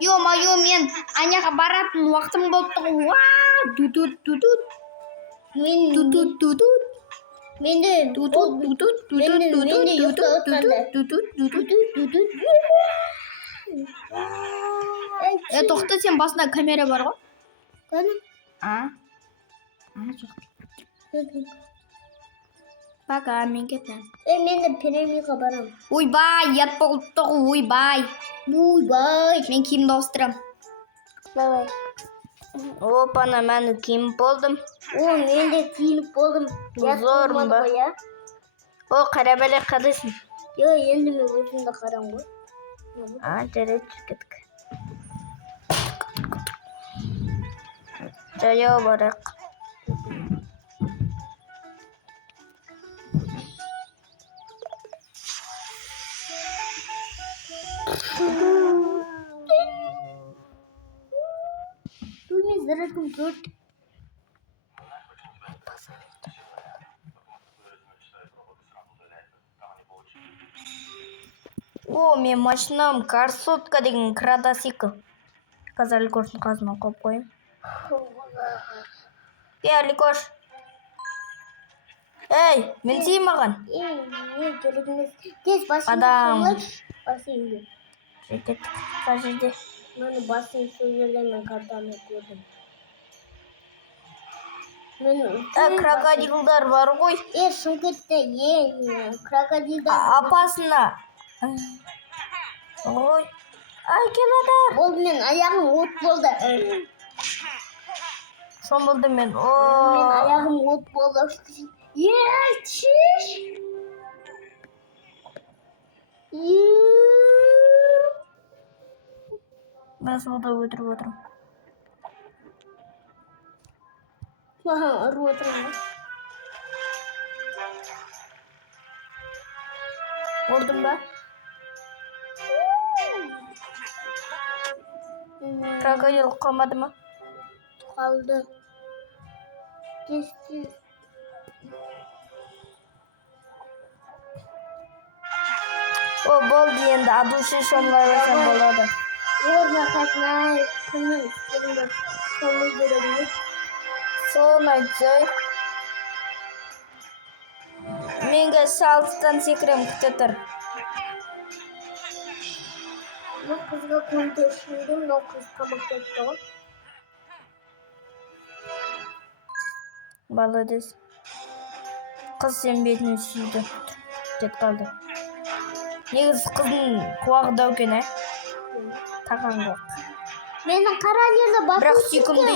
Yo men Anyaga barатын уақытым болып тұр. Тоқта, сен басында камера бар ғой? Жоқ. Пока, мен кетем. Мен де пирамидаға барам. Ойбай, ят болып тұр, ойбай. Мен киімді ауыстырам. Давай. Опана, мен киім болдым. Мен де киініп болдым. Зорым ба? Қара бәле қадайсың. Енді мен өзімді қарам ғой. Жарайды, кеттік. Жаяу барақ. Мен зарядым төрт. Мен машинам красотка деген квадроцикл. Қазір Аликоштың қасына қойып қойым. Аликош. Ей, мен сей маған. Мен керек емес. Тез басын Адам. басын. Кеттік, қай жерде? Мені басын сол жерден мен картаны көрдім. Крокодилдар бар ғой. Шымкентте крокодилдар. Апасына. Ой. Ай, келеді. Ол мен аяғым от болды. Шомылды мен. Мен аяғым от болды. Чиш. Мен сонда өтіріп отырмын. Ұрып отырмын. Ұрдың ба? Крокодил қалмады ма? Қалды. Болды енді адушы шомыларсам болады. Орна қатнай. Кімнің істерінде шомыл береміз. Соны айтсай. Менге шалыстан секірем күте тұр. Бұл қызға көмтешіндім, но қыз қамақ кетті ғой. Баладыз. Қыз сен бетіне сүйді. Кет қалды. Негіз қыздың құлағы дау екен, таған жоқ. Менің қара жерді батып Бірақ сүйкімді,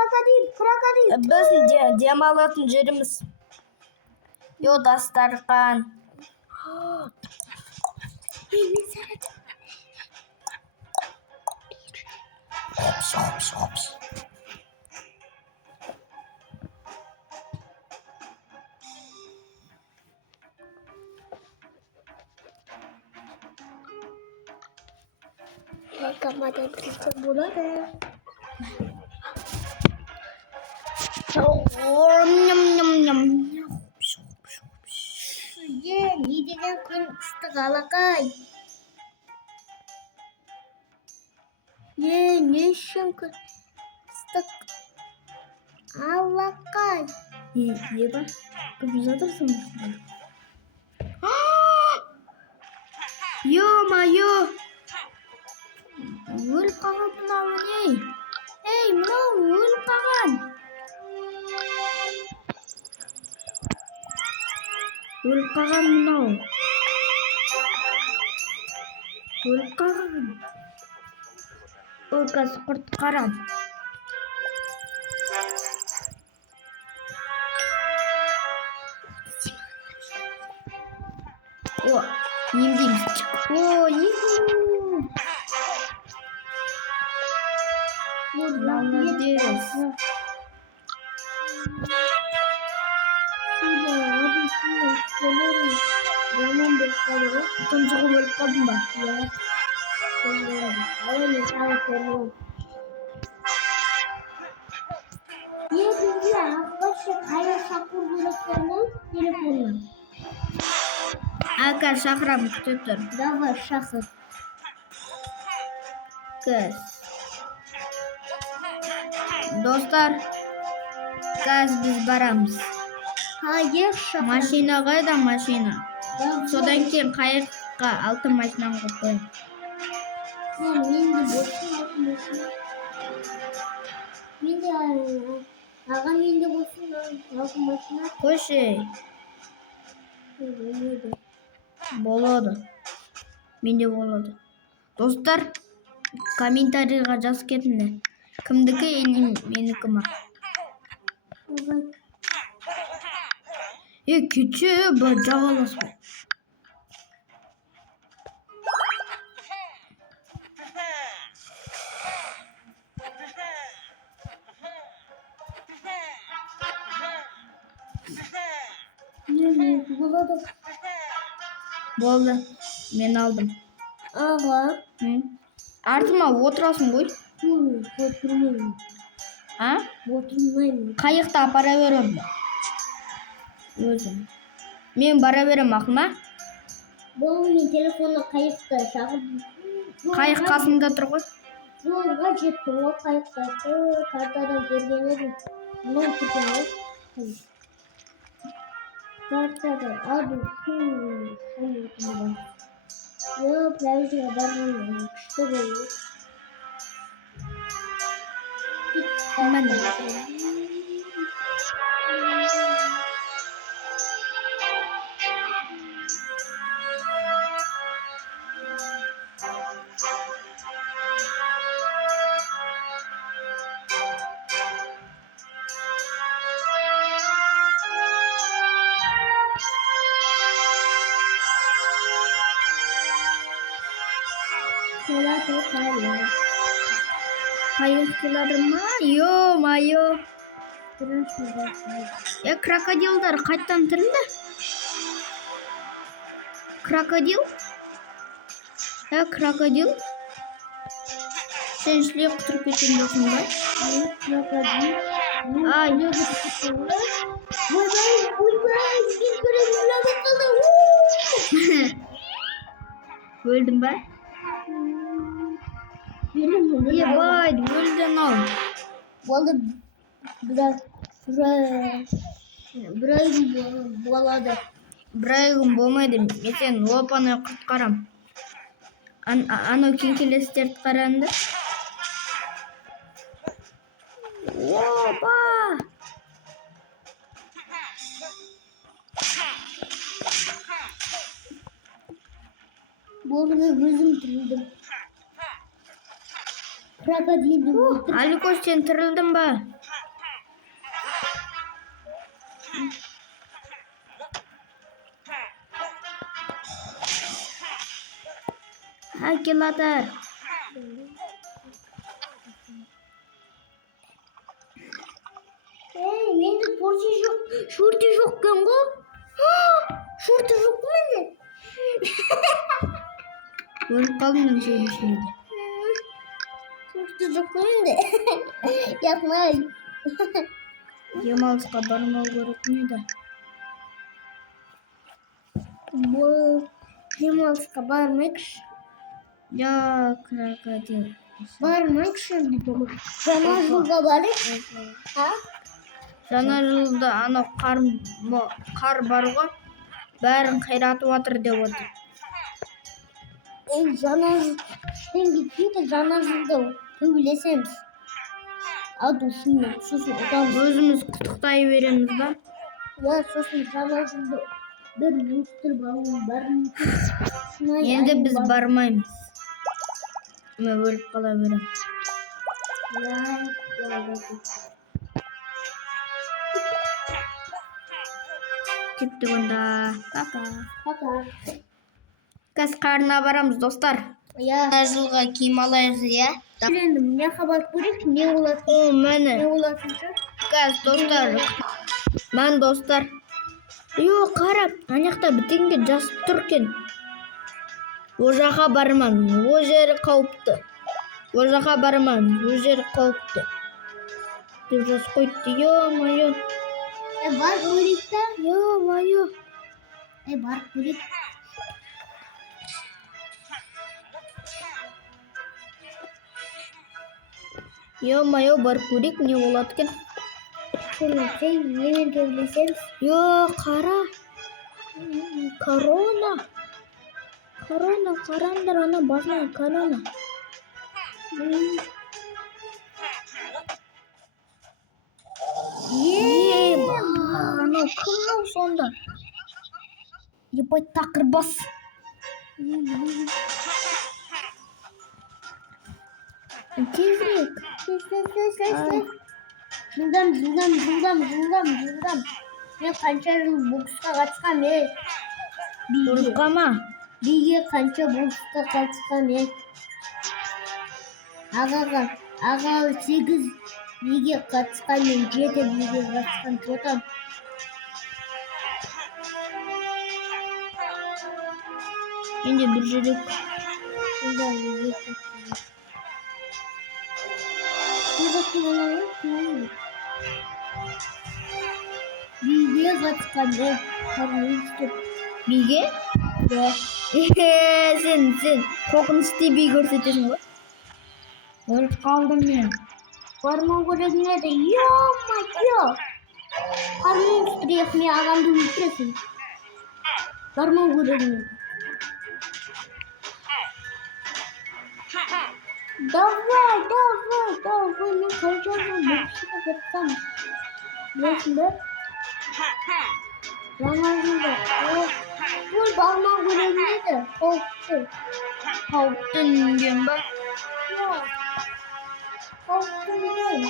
Батып Крокодил. Біздің демалатын жеріміз. Дастархан. Хопш. Kamada birlikte болады. Не деген күн ыстық алақай. Не үшін күн ыстық алақай. Еба, көп жатырсың. Ё-майо. Өліп қалған мынау не? Ей, мынау өліп қалған. Өліп қалған мынау. Өліп қалған. Ол қазір құртқарам. Емдейміз. Молодец. Тұнжығы өліп қалдың ба? Негізі ағылшы қайыр шақыру керек болмау телефоннан. Ака шақырам, күтіп тұр. Давай шақыр. Кыз. Достар, кыз біз барамыз. Қайыр шақыр. Машина қайда машина? Давай. Содан кейін қайыққа алтын машинаны қойып қоямын. Менде болсын алтын машина. Менде аға менде болсын алтын машина. Қойшы. Болмайды. Болады. Менде болады. Достар, комментарийға жазып кетіңдер. Кімдікі, менікі ма? Кетші, жағаласпай. Болады. Болды, мен алдым. Аға. Артыма отырасың ғой. Отырмаймын. А? Отырмаймын. Қайықты апара берем. Өзім. Мен бара берем ақыма. Бұл мен телефонда қайықты шағып. Қайық қасында тұр ғой. Жолға жеттім ол қайықта. Картадан көрген едім. Мынау кеткен ғой. Картадан адым. Пляжға барғанмын. Күшті болды. Міне. Қайық келеді ма? Ё-майо. Крокодилдар қайттан тірілді? Крокодил? Крокодил? Сен ішіле құтырып кеткен жоқсың ба? Крокодил. Ай. Өлдің ба? Ебай, өлдің ау. Болды бір ай болады. Бір ай күн болмайды. Мен сен опаны құтқарам. Анау кеңкелестерді қараңды. Опа! Болды мен өзім тірілдім. Крокодилді өлтірдім. Аликош, сен тірілдің ба? Келатыр. Менде порче жоқ, шорты жоқ кем ғой. Шорты жоқ менде. Өліп қалдым мен сөйлесімде. Шорты жоқ менде. Yapmay. Демалысқа бармау керек еді. Бұл демалысқа бармайықшы. Крокодил. Бармайықшы дейді. Жаңа жылға барайық. Жаңа жылда анау қар бар ғой, бәрін қиратып жатыр деп отыр. Жаңа жылдан кетпейді, жаңа жылда төбелесеміз. Адушымен, сосын ұтамыз. Өзіміз құттықтай береміз ба? Сосын жаңа жылда бір өстіріп алуын бәрін. Енді біз бармаймыз. Мен өліп қала берем. Тіпті онда. Пока. Қазір қарына барамыз, достар. Жаңа жылға киім алайық, иә? Үйрендім, не хабар көрейік, не болады? Мәні. Не болатынша? Қазір, достар. Мән, достар. Қарап, анақта бітенге жасып тұр екен. О жаққа барман, о жері қауіпті. О жаққа барман, о жері қауіпті. деп жазып қойыпты. Ё-моё. Барып көрейік та. Ё-моё. Барып көрейік. Ё-моё, барып көрейік, не болады екен? Көрмесей, немен төбелесеміз? Ё, қара. Корона. Корона, қараңдар, ана басына корона. Анау кімнің сонда? Ебай тақыр бас. Тезірек. Жылдам. Мен қанша жыл боксқа қатысқам, Бұрысқа ма? Биге қанша боксқа қатысқам, Аға 8 биге қатысқан, мен 7 биге қатысқан тотам. Енді бір жүрек. Биге қатысқан, Биге? Сен қорқынышты би көрсетесің ғой. Өліп қалдым мен. Бармау көрегің еді. Ё-моё! Қарның үстірек, мен ағамды өлтіресің. Бармау көрегің еді. Давай, мен қанша жыл боксқа қатысқам. Білесің бе? Жаңа жылда. Бұл бармау көрегің еді. Қауіпті. Қауіптенген ба? Қауіптенген.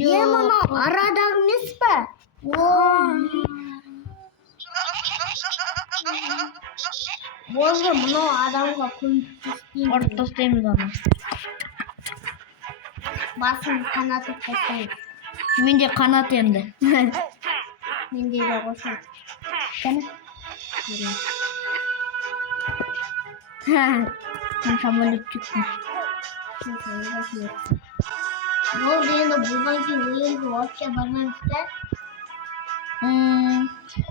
Ё, мама, арадағы емес па? Болды, мұнау адамға көмектеспейді. ұрып тастаймыз аны. Басын қанатып тастаймыз. Менде қанат енді. Менде де қосыл. Кәне? Мен самолетчикпін. Болды, енді бұдан кейін ойынға вообще бармаймыз да?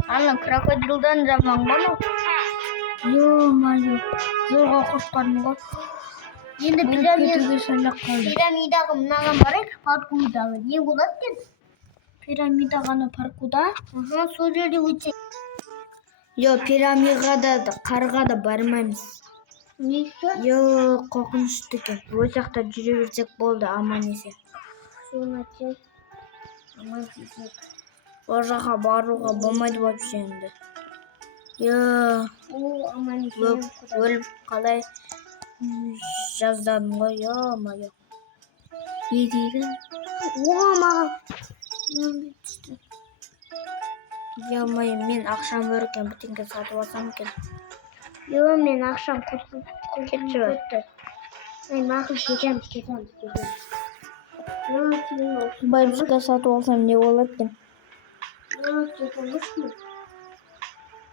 Ана крокодилдан жаман ғой. Ё-моё, жолға құртқаным ғой. Енді пирамидаға мынаған барайық, паркурдағы. Не болады екен? Пирамидағаны паркуда? Сол жерде өтсек. Ё, пирамидаға да қарға да бармаймыз. Не үшін? Ё, қорқынышты екен. Ол жақта жүре берсек болды, аман есен. Ол жаққа баруға болмайды вообще енді. Ё, өліп қалай жаздадым ғой, ё-моё. Не дейді? Маған. Ё-моё, мен ақшам бар екен, бітінге сатып алсам екен. Мен ақшам Кетші ба? Мақұл, кетеміз. Бабушка сатып алсам не болады екен?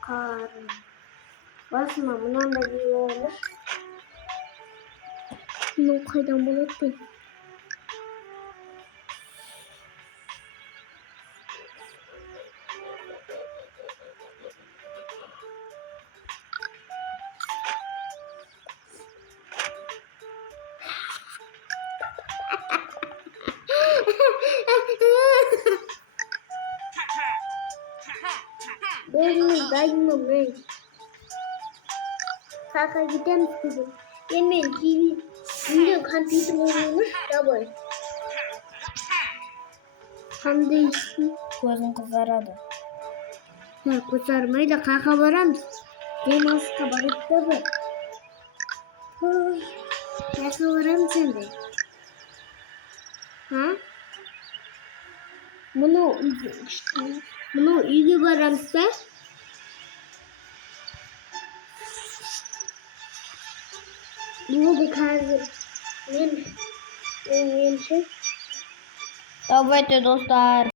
Қарым. Басыма мынандай не болмыш. Мынау қайдан болады екен? Дайынмын мен. Қақа кетеміз кізім. Мен үйден компьютер ойнаймыш, жабай. Қандай ішін? Көзің қызарады. Қызармайды, қақа барамыз. Демалысқа барып та бір. Қақа барамыз енді. Мұнау үйге барамыз ба? Болды қазір. Мен ше. Давайте, достар.